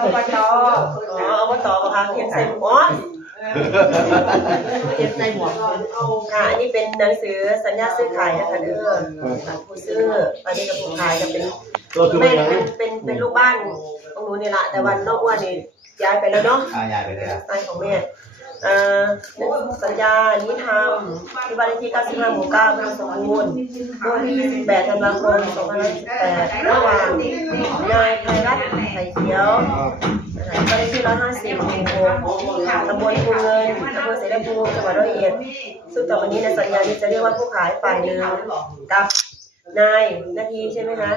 อบตอ๋ออบตปะคะเขียนใส่หมวกเก็บใส่หมวกค่ะอันนี้เป็นหนังสือสัญญาซื้อขายนะคะเด้อค่ะผู้ซื้ออันนี้กับผู้ขายจะเป็นตัวคือแม่ไม่ยังเป็นเป็นเป็นลูกบ้านของหนูนี่แหละแต่วันน้องอ้วนนี่ย้ายไปแล้วเนาะอ่ายายไปเลยอะใต้ของแม่เอ่อ สัญญานิธรรมที่บ้านเลขที่ 95หมู่9บ้านสมบูรณ์เมื่อวันที่28ธันวาคม2518ระหว่างนายไพรัตน์ไข่เขียวนะคะบ้านเลขที่150หมู่6ตำบลภูเงินอำเภอเสรภูมิจังหวัดร้อยเอ็ดซึ่งต่อไปนี้ในสัญญานี้จะเรียกว่าผู้ขายฝ่ายหนึ่งกับนายนาทีใช่ไหมคะ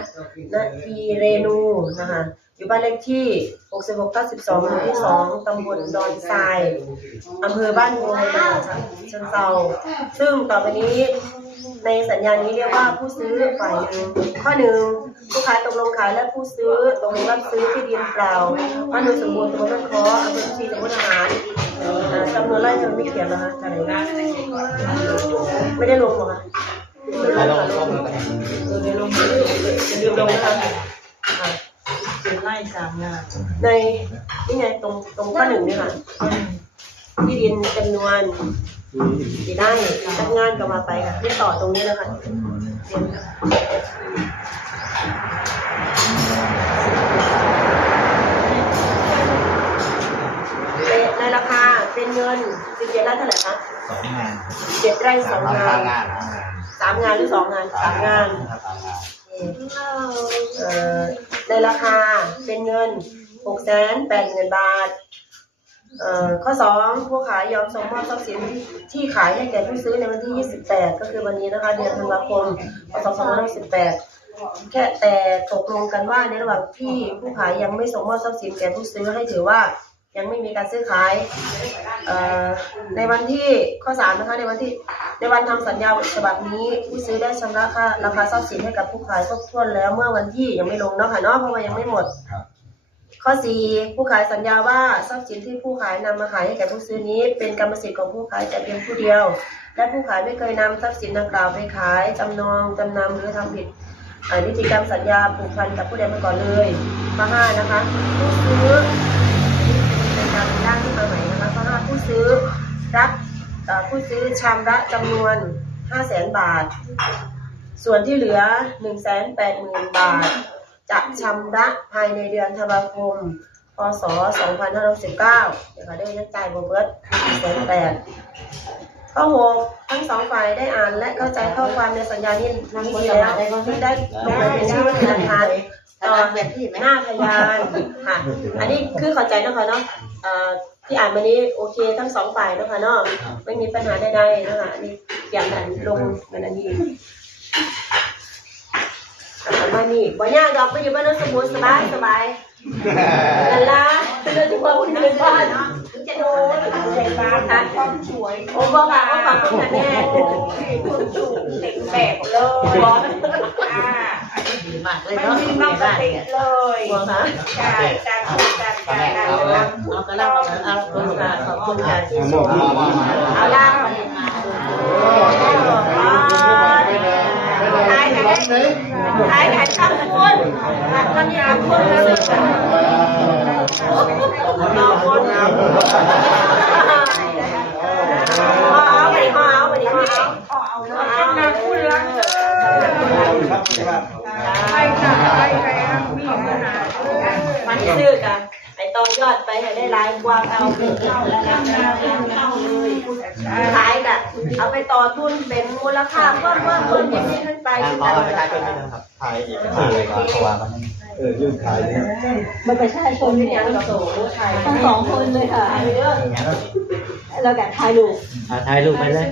นาทีเรนูนะคะ อยู่บ้านเลขที่ 66 92หมู่ที่ 2ตำบลดอนทรายอำเภอบ้านโพจังหวัดฉะเชิงเทราซึ่งต่อไปนี้ในสัญญานี้เรียกว่าผู้ซื้อฝ่ายหนึ่งข้อหนึ่งผู้ขายตกลงขายและผู้ซื้อตกลงรับซื้อที่ดินเปล่าบ้านโนนสมบูรณ์ตำบลบ้านคออำเภอชีจังหวัดทหารจำนวนไร่จะไม่เขียนนะคะอะไรนะไม่ได้ลงหรอคะใครลองลงเออเดี๋ยวลงจะลืมลงนะคะค่ะเป็นไล่ สามงานในนี่ไงตรงตรงข้อหนึ่งเนี่ยค่ะที่ดินจำนวนกี่ไร่จัดงานก็มาไปค่ะที่ต่อตรงนี้นะคะเรียนค่ะในราคาเป็นเงินสิบเจ็ดไร่เท่าไหร่คะสองงานเจ็ดไร่สองงานงานสามงานหรือสองงานสามงานสามงาน เอ่อในราคาเป็นเงินหกแสนแปดหมื่นบาทเอ่อข้อสองผู้ขายยอมส่งมอบทรัพย์สินที่ขายให้แก่ผู้ซื้อในวันที่ 28 ก็คือวันนี้นะคะ เดือนธันวาคมพศ2568แค่แต่ตกลงกันว่าในระหว่างที่ผู้ขายยังไม่ส่งมอบทรัพย์สินแก่ผู้ซื้อให้ถือว่า ยังไม่มีการซื้อขายเอ่อในวันที่ข้อสามนะคะในวันที่ในวันทำสัญญาฉบับนี้ผู้ซื้อได้ชำระค่าราคาทรัพย์สินให้กับผู้ขายครบถ้วนแล้วเมื่อวันที่ยังไม่ลงเนาะค่ะเนาะเพราะว่ายังไม่หมดข้อ 4 ผู้ขายสัญญาว่าทรัพย์สินที่ผู้ขายนำมาขายให้แก่ผู้ซื้อนี้ เป็นกรรมสิทธิ์ของผู้ขายแต่เพียงผู้เดียว และผู้ขายไม่เคยนำทรัพย์สินดังกล่าวไปขายจำนองจำนำหรือทำผิดอ่านิติกรรมสัญญาผูกพันกับผู้ใดมาก่อนเลยข้อ5นะคะผู้ซื้อเป็ นการร่างที่มาใหม่นะคะข้อ5ผู้ซื้อรับผู้ซื้อชำระจำนวน 5 0 0 0 0 0 บาท ส่วนที่เหลือ 1 8 0 0 0 0 บาท จะชำระภายในเดือนธันวาคมพศ2519เดี๋ยวค่ะได้ยักจ่ายโบเบิร์ตแสนแปดข้อหกทั้งสองฝ่ายได้อ่านและเข้าใจข้อความในสัญญานี้นี้แล้วที่ได้ลงในชื่อธนาคาร ตอนแบบที่ไหมหน้าพยานค่ะ อันนี้คือเข้าใจนะคะเนาะเอ่อที่อ่านมานี้โอเคทั้งสองฝ่ายนะคะเนาะไม่มีปัญหาใดๆนะคะอันนี้เกี่ยงกันลงในอันนี้อะประมาณนี้บ่ยากดอกไปอยู่บ้านนนสมบูรณ์สบายสบายนั่นล่ะเรื่องที่ว่าคุณเป็นบ้านจะโดนใส่บ้านนะความสวย โอ้บอกค่ะขอบคุณค่ะแม่คุณสูงเต็มแบบเลยอ่าดี มากเลยไม่เนาะมีนอกกติเลยบอกค่ะการการพูดการการการเอารับเอากระลังเอาขอบคุณค่ะขอบคุณค่ะที่หชมมมามามาเอาล่ะท้ายกันท้ายกันข้ามคุณข้ามยามคุณแล้วเลยเอาคนเอาเอาไปเอาเอาไปเอาเอา ข้ามนาคุณแล้วไปค่ะไปไปมีขนาด มัน ซื้อกันไอต่อยอดไปให้ได้รายกว่าเอาเข้าแล้วนะเข้าเลยขายกันเอาไปต่อทุนเป็นมูลค่าเพิ่มเพิ่มเพิ่มยิ่งขึ้นไปขอประชาชนนิดนึงครับถ่ายเอกสารเลยก่อนเพราะว่ามันเออยื่นขายเนี่ยบัตรประชาชนเนี่ยย่างโสไทยทั้งสองคนเลยค่ะไปเด้อเราแกะถ่ายรูปถ่ายรูปไปเลย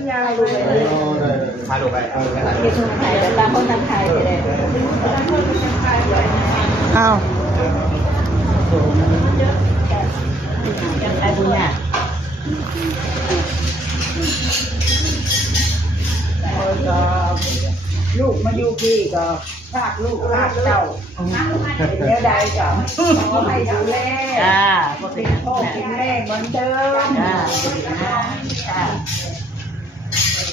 ไปดูเลยถ่ายรูปไปเอาเลยเก็บคนถ่ายแต่ต่างคนต่างถ่ายไปเลยอ้าว ถ่ายบุญเนี่ยลูกมาอยู่พี่ก็ภาคลูกภาคเจ้าเป็นเนื้อใดจ้ะขอให้ดูแลจ้าพวกเป็เป็นนพ่อเป็นแม่เหมือนเดิมจ้าจ้า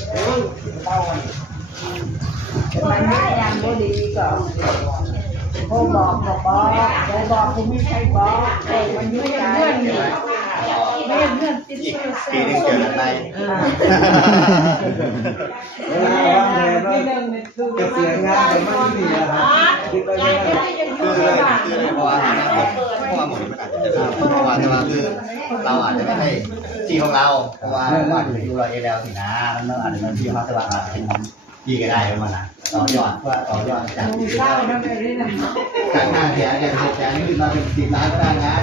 แต่มันไม่ยังก็ดีก็ โทรบอกก็บอกโทรบอกคุณไม่ใช่บอกเออมันยุ่งใจไม่เพื่อนติดอีกโซเซปีนึงเจอกันไปเวลาว่างเลยก็จะเสียงานไปมากที่นี่นะครับคิดไปเยอะคือเลยคือเลยเพราะว่าอนาคตเพราะว่าหมดมันอาจจะเจอเพราะว่าแต่ว่าคือเราอาจจะไม่ใช่ที่ของเราเพราะว่าเราอาจจะอยู่เราเองแล้วสินะมันอาจจะเป็นที่เขาแต่ว่าอาจจะเป็นของพี่ก็ได้ประมาณนั้น ต่อยอดเพื่อต่อยอดจากที่เศร้าเรานั่นเลยนะจากหน้าแสนอย่างหกแสนขึ้นมาเป็นสิบล้านก็ได้นะ